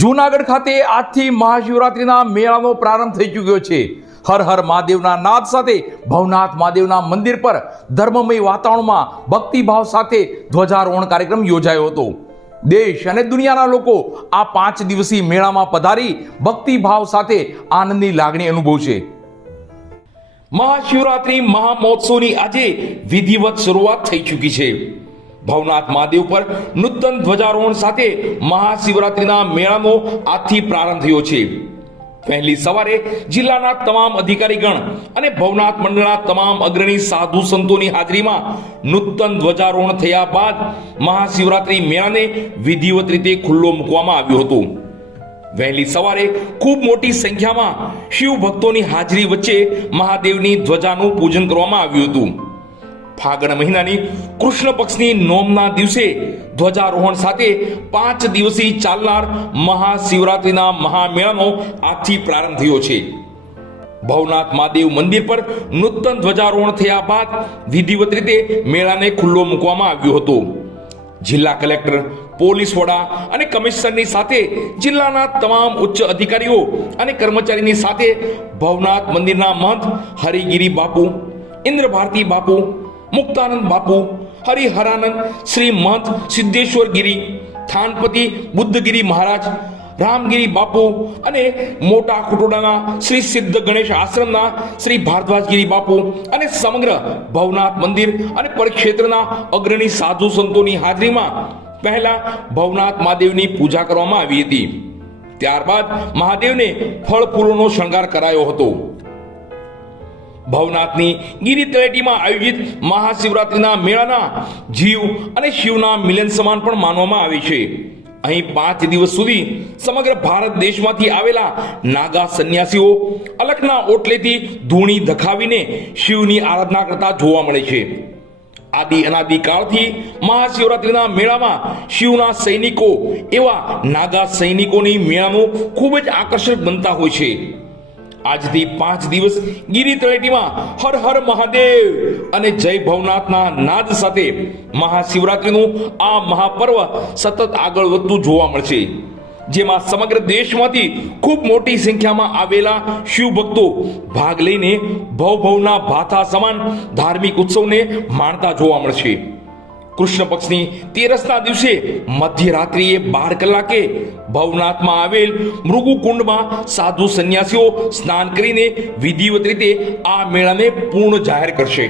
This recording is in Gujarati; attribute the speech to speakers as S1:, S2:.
S1: જૂનાગઢ ખાતે આજથી મહાશિવરાત્રિના મેળાનો પ્રારંભ થઈ ચૂક્યો છે. હર હર મહાદેવના નાદ સાથે ભવનાથ મહાદેવના મંદિર પર ધર્મમય વાતાવરણમાં ભક્તિભાવ સાથે ધ્વજારોહણ કાર્યક્રમ યોજાયો હતો. દેશ અને દુનિયાના લોકો આ પાંચ દિવસીય મેળામાં પધારી ભક્તિભાવ સાથે આનંદની લાગણી અનુભવશે. મહાશિવરાત્રિ મહામહોત્સવની આજે વિધિવત શરૂઆત થઈ ચૂકી છે. ભવનાથ મહાદેવ પર નૂતન ધ્વજારોહણ સાથે મહાશિવરાત્રિના મેળાનો આજથી પ્રારંભ થયો છે. પહેલી સવારે જિલ્લાના તમામ અધિકારીગણ અને ભવનાથ મંડળના તમામ અગ્રણી સાધુ સંતોની હાજરીમાં નૂતન ધ્વજારોહણ થયા બાદ મહાશિવરાત્રિ મેળાને વિધિવત રીતે ખુલ્લો મૂકવામાં આવ્યો હતો. વહેલી સવારે ખૂબ મોટી સંખ્યામાં શિવ ભક્તોની હાજરી વચ્ચે મહાદેવની ધ્વજાનું પૂજન કરવામાં આવ્યું હતું. ફાગણ મહિનાની કૃષ્ણ પક્ષની નોમના દિવસે ધ્વજારોહણ સાથે પાંચ દિવસીય ચાલનાર મહાશિવરાત્રિના મહામેળાનો આજથી પ્રારંભ થયો છે. ભવનાથ મહાદેવ મંદિર પર નૂતન ધ્વજારોહણ થયા બાદ વિધિવત રીતે મેળાને ખુલ્લો મૂકવામાં આવ્યો હતો. જિલ્લા કલેક્ટર, પોલીસ વડા અને કમિશનરની સાથે જિલ્લાના તમામ ઉચ્ચ અધિકારીઓ અને કર્મચારીની સાથે ભવનાથ મંદિરના મહંત હરિગીરી બાપુ ઇન્દ્ર ભારતી બાપુ મુક્તાનંદ બાપુ, હરિહરાનંદ શ્રી મહંત સિદ્ધેશ્વર ગિરી થાનપતિ બુદ્ધગીરી મહારાજ, રામગીરી બાપુ અને મોટા કુટોડાના શ્રી સિદ્ધ ગણેશ આશ્રમના શ્રી ભારદ્વાજગીરી બાપુ અને સમગ્ર ભવનાથ મંદિર અને પરિક્ષેત્રના અગ્રણી સાધુ સંતોની હાજરીમાં પહેલા ભવનાથ મહાદેવની પૂજા કરવામાં આવી હતી. ત્યારબાદ મહાદેવને ફળ ફૂલોનો શણગાર કરાયો હતો. ભવનાથની ગિરી તળેટીમાં આયોજિત મહાશિવરાત્રિના મેળાના જીવ અને શિવના મિલન સમાન પણ માનવામાં આવે છે. અહીં પાંચ દિવસ સુધી સમગ્ર ભારત દેશમાંથી આવેલા નાગા સંન્યાસીઓ અલકના ઓટલેથી ધૂણી ધખાવીને શિવની આરાધના કરતા જોવા મળે છે. આદિ અનાદિ કાળથી મહાશિવરાત્રિના મેળામાં શિવના સૈનિકો એવા નાગા સૈનિકોની મેળાનું ખૂબ જ આકર્ષક બનતા હોય છે. આજથી પાંચ દિવસ ગિરી તળેટીમાં હર હર મહાદેવ અને જય ભવનાથના નાદ સાથે મહાશિવરાત્રિનું આ મહાપર્વ સતત આગળ વધતું જોવા મળશે. જેમાં સમગ્ર દેશમાંથી ખૂબ મોટી સંખ્યામાં આવેલા શિવ ભક્તો ભાગ લઈને ભવભવના ભાથા સમાન ધાર્મિક ઉત્સવને માણતા જોવા મળશે. કૃષ્ણ પક્ષની તેરસના દિવસે મધ્યરાત્રિએ બાર કલાકે ભવનાથમાં આવેલ મૃગુકુંડમાં સાધુ સંન્યાસીઓ સ્નાન કરીને વિધિવત રીતે આ મેળાને પૂર્ણ જાહેર કરશે.